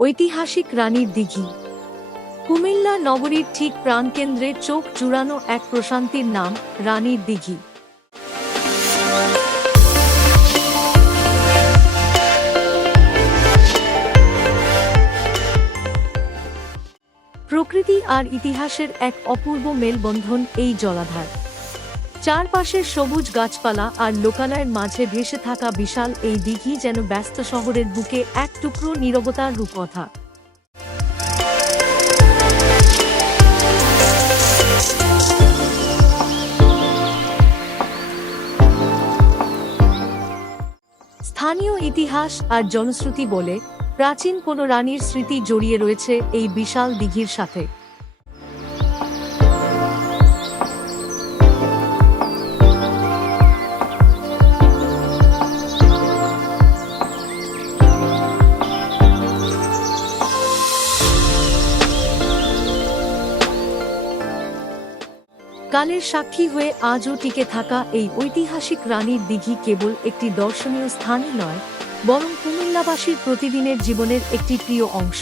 ঐতিহাসিক রানীর দিঘি। কুমিল্লা নগরীর ঠিক প্রাণকেন্দ্রে চোখ জুড়ানো এক প্রশান্তির নাম রানীর দিঘি। প্রকৃতি আর ইতিহাসের এক অপূর্ব মেলবন্ধন এই জলাধার। চারপাশের সবুজ গাছপালা আর লোকালয়ের মাঝে ভেসে থাকা বিশাল এই দিঘি যেন ব্যস্ত শহরের বুকে এক টুকরো নীরবতার রূপকথা। স্থানীয় ইতিহাস আর জনশ্রুতি বলে, প্রাচীন কোনো রানীর স্মৃতি জড়িয়ে রয়েছে এই বিশাল দিঘির সাথে। কালের সাক্ষী হয়ে আজও টিকে থাকা এই ঐতিহাসিক রানীর দিঘি কেবল একটি দর্শনীয় স্থানই নয়, বরং কুমিল্লাবাসীর প্রতিদিনের জীবনের একটি প্রিয় অংশ।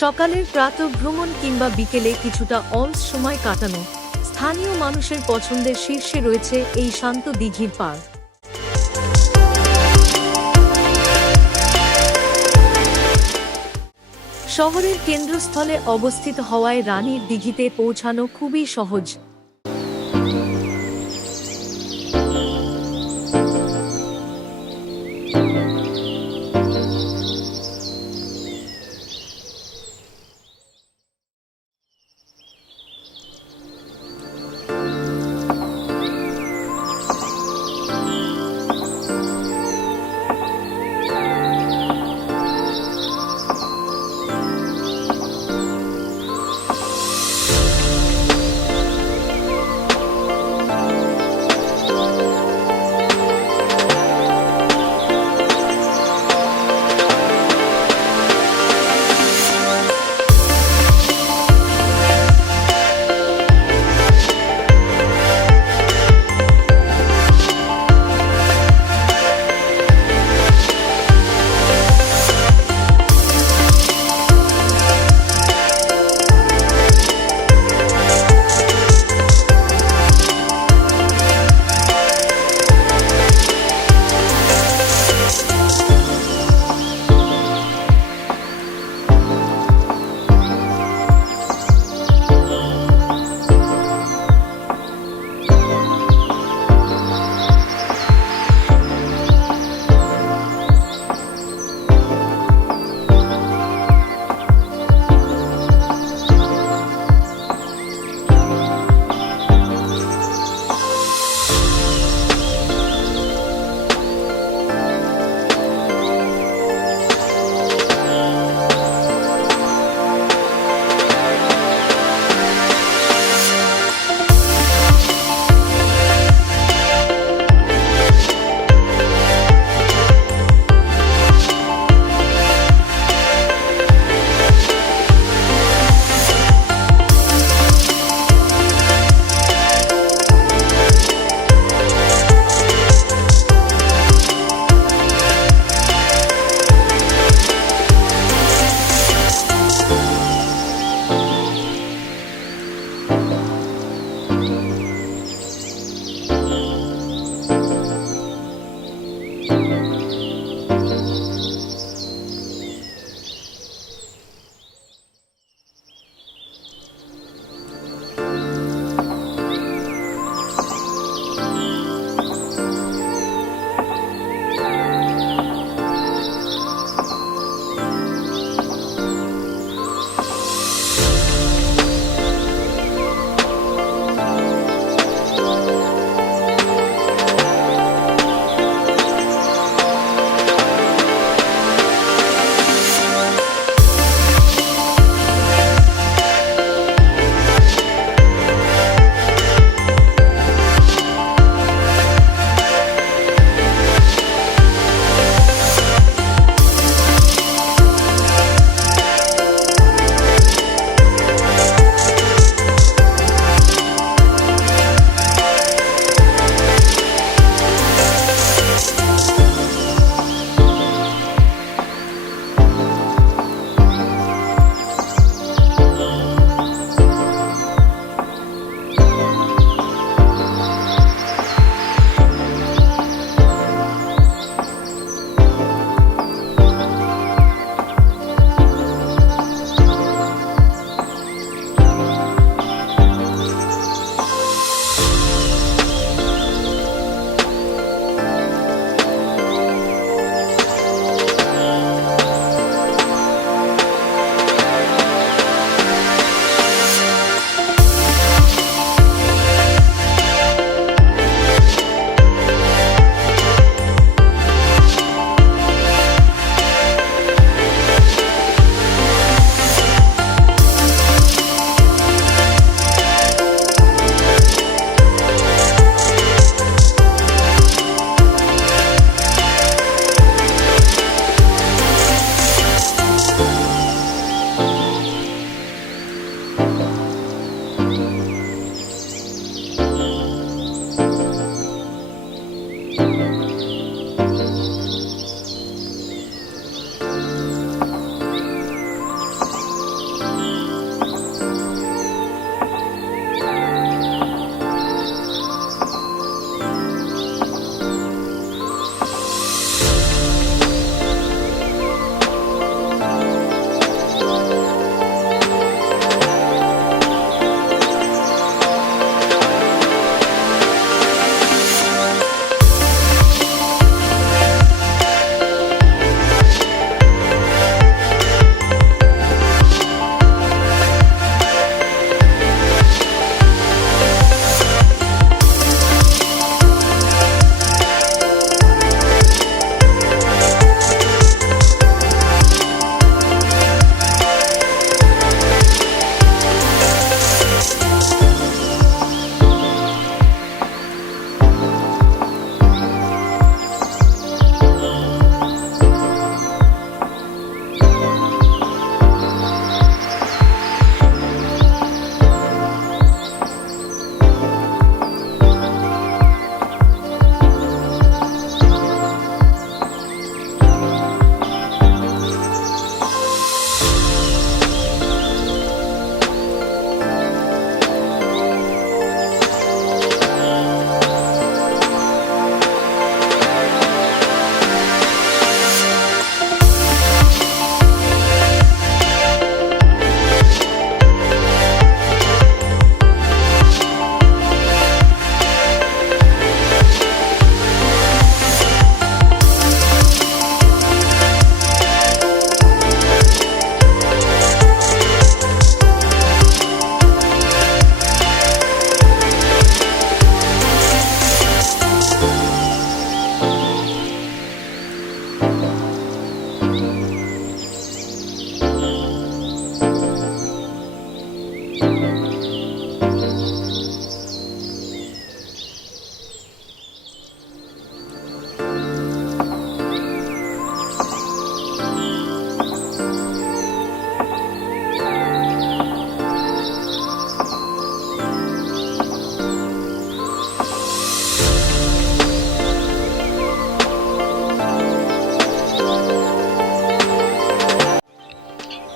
সকালের প্রাতঃভ্রমণ কিংবা বিকেলে কিছুটা অলস সময় কাটানো, স্থানীয় মানুষের পছন্দের শীর্ষে রয়েছে এই শান্ত দিঘির পাড়। শহরের কেন্দ্রস্থলে অবস্থিত হওয়ায় রানীর দিঘিতে পৌঁছানো খুবই সহজ।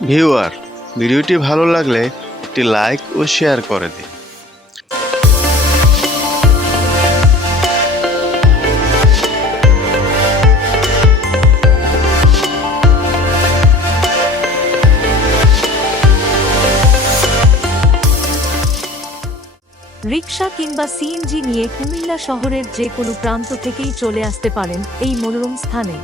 ভিউয়ার, ভিডিওটি ভালো লাগলে একটি লাইক ও শেয়ার করে দিন। রিকশা কিংবা সিএনজি নিয়ে কুমিল্লা শহরের যে কোনো প্রান্ত থেকেই চলে আসতে পারেন এই মনোরম স্থানে।